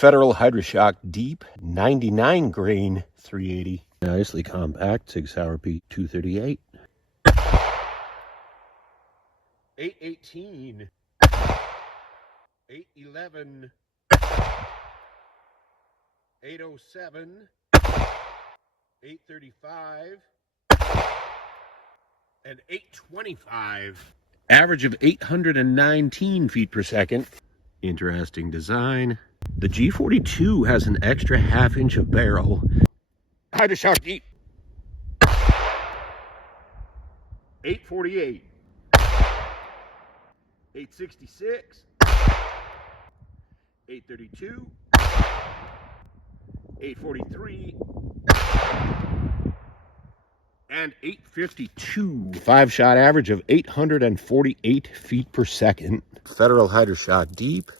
Federal Hydra-shok Deep 99 grain 380. Nicely compact Sig P238. 818. 811. 807. 835. And 825. Average of 819 feet per second. Interesting design. The G42 has an extra half-inch of barrel. Hydra-shok Deep. 848. 866. 832. 843. And 852. 5-shot average of 848 feet per second. Federal Hydra-shok Deep.